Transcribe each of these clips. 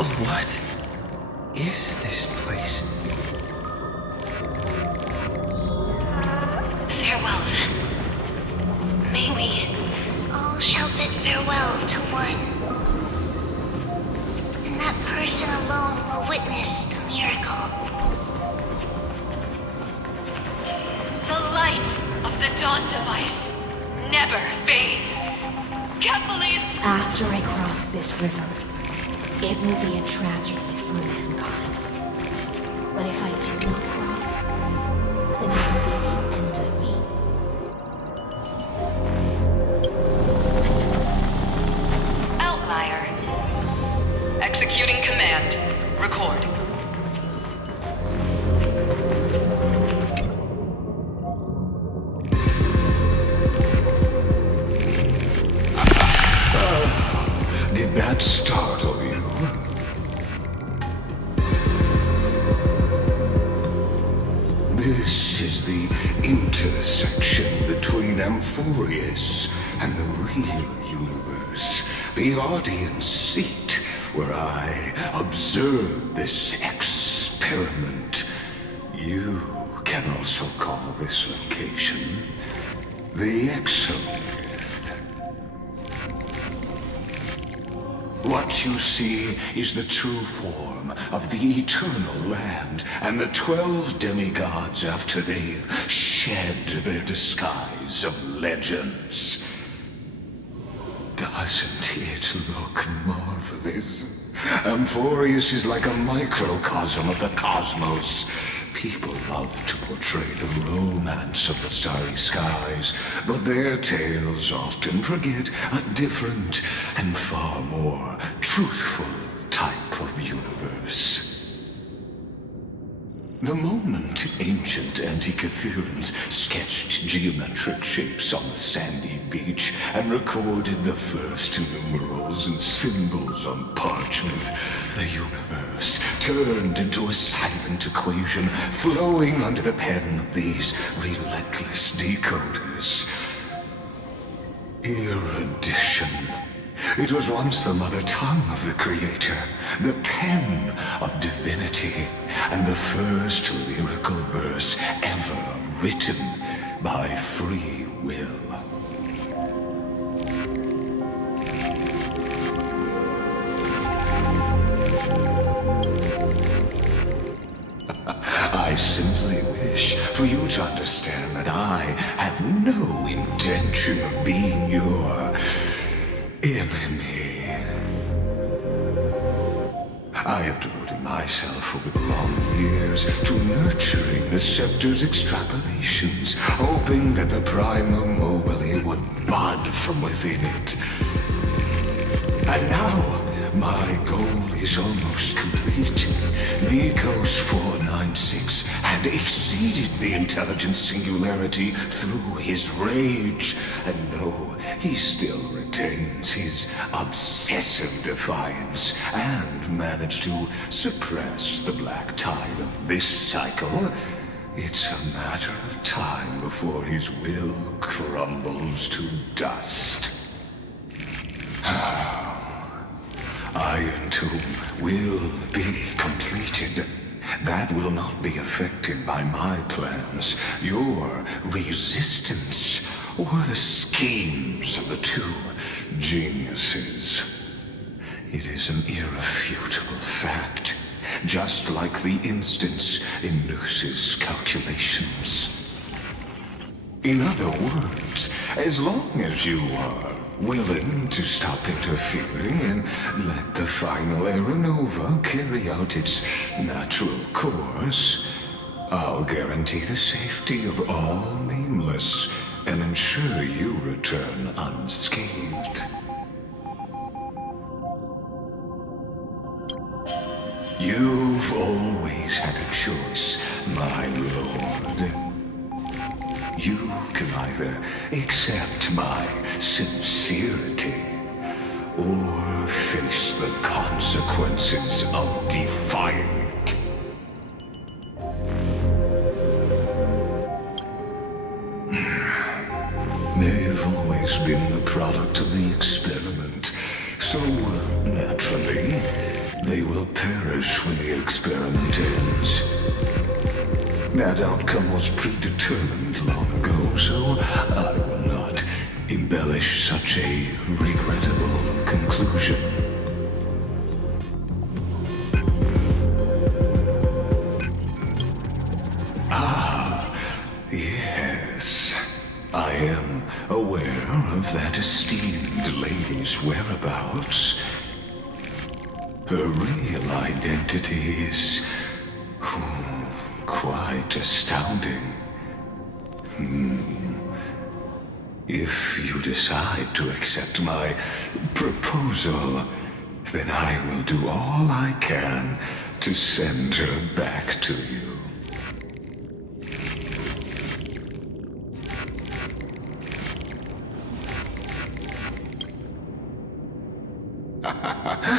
What is this place? Farewell, then. May we all shall bid farewell to one. And that person alone will witness the miracle. The light of the dawn device never fades. Carefully. After I cross this river, it will be a tragedy for mankind. But if I do not cross, then it will be the end of me. Outlier. Executing command. Record. Did that startle you? This is the intersection between Amphorius and the real universe. The audience seat where I observe this experiment. You can also call this location the Exomyth. What you see is the true form of the eternal land and the 12 demigods after they've shed their disguise of legends. Doesn't it look marvelous? Amphorius is like a microcosm of the cosmos. People love to portray the romance of the starry skies, but their tales often forget a different and far more truthful type of universe. The moment ancient Antikytherians sketched geometric shapes on the sandy beach and recorded the first numerals and symbols on parchment, the universe turned into a silent equation flowing under the pen of these relentless decoders. Erudition. It was once the mother tongue of the Creator, the pen of divinity, and the first lyrical verse ever written by free will. I simply wish for you to understand that I have no intention of being your enemy. I have devoted myself over the long years to nurturing the scepter's extrapolations, hoping that the Prima Mobile would bud from within it. And now, my goal is almost complete. Nikos 496 had exceeded the intelligence singularity through his rage, and though he still retains his obsessive defiance and managed to suppress the black tide of this cycle, it's a matter of time before his will crumbles to dust. Iron Tomb will be completed. That will not be affected by my plans, your resistance, or the schemes of the two geniuses. It is an irrefutable fact, just like the instance in Noos's calculations. In other words, as long as you are willing to stop interfering and let the final Aeronova carry out its natural course, I'll guarantee the safety of all nameless and ensure you return unscathed. You've always had a choice, my lord. You can either accept my sincerity or face the consequences of defying it. They've always been the product of the experiment, so naturally, They will perish when the experiment ends. That outcome was predetermined long ago, so I will not embellish such a regrettable conclusion. Yes, I am aware of that esteemed lady's whereabouts. Her real identity is quite astounding. If you decide to accept my proposal, then I will do all I can to send her back to you.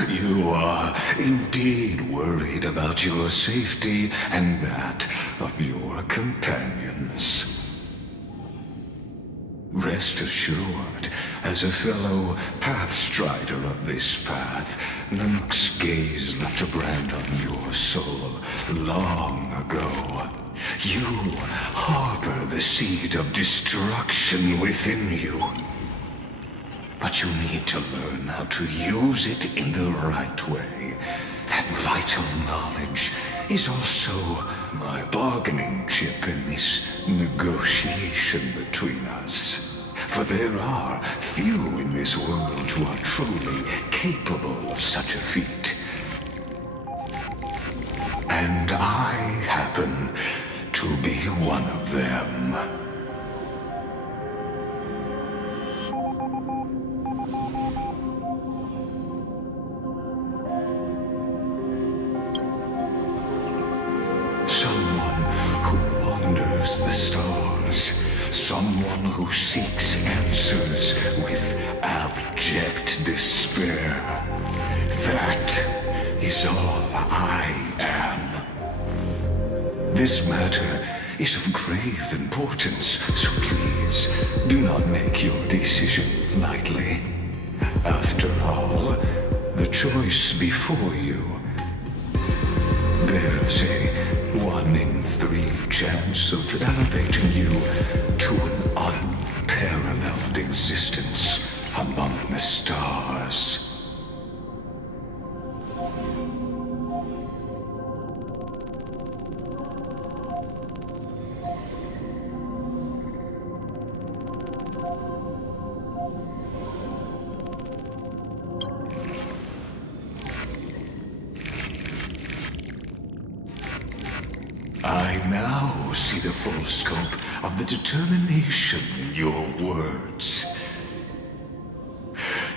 You are indeed worried about your safety and that of your companions. Rest assured, as a fellow pathstrider of this path, Nanook's gaze left a brand on your soul long ago. You harbor the seed of destruction within you. But you need to learn how to use it in the right way. That vital knowledge is also my bargaining chip in this negotiation between us. For there are few in this world who are truly capable of such a feat. And I happen to be one of them. Someone who wanders the stars. Someone who seeks answers with abject despair. That is all I am. This matter is of grave importance, so please do not make your decision lightly. After all, the choice before you bears a 1 in 3 chance of elevating you to an unparalleled existence among the stars. I now see the full scope of the determination in your words.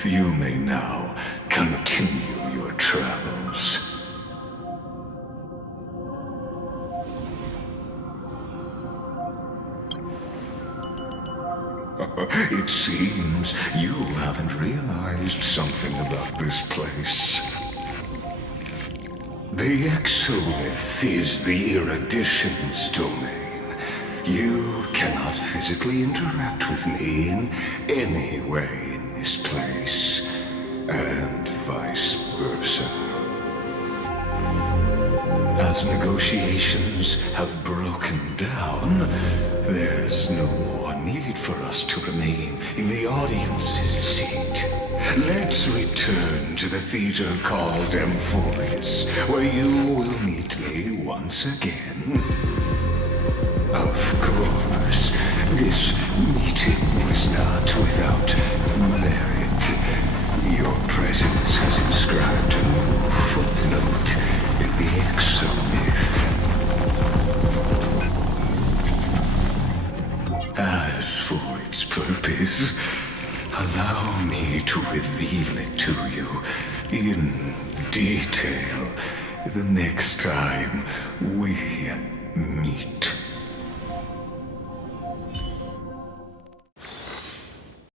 You may now continue your travels. It seems you haven't realized something about this place. The Exomyth is the erudition's domain. You cannot physically interact with me in any way in this place, and vice versa. As negotiations have broken down, there's no more need for us to remain in the audience's seat. Let's return to the theater called Amphoris, where you will meet me once again. Of course, this meeting was not without merit. Your presence has inscribed a new footnote in the Exomyth. As for its purpose, allow me to reveal it to you in detail the next time we meet.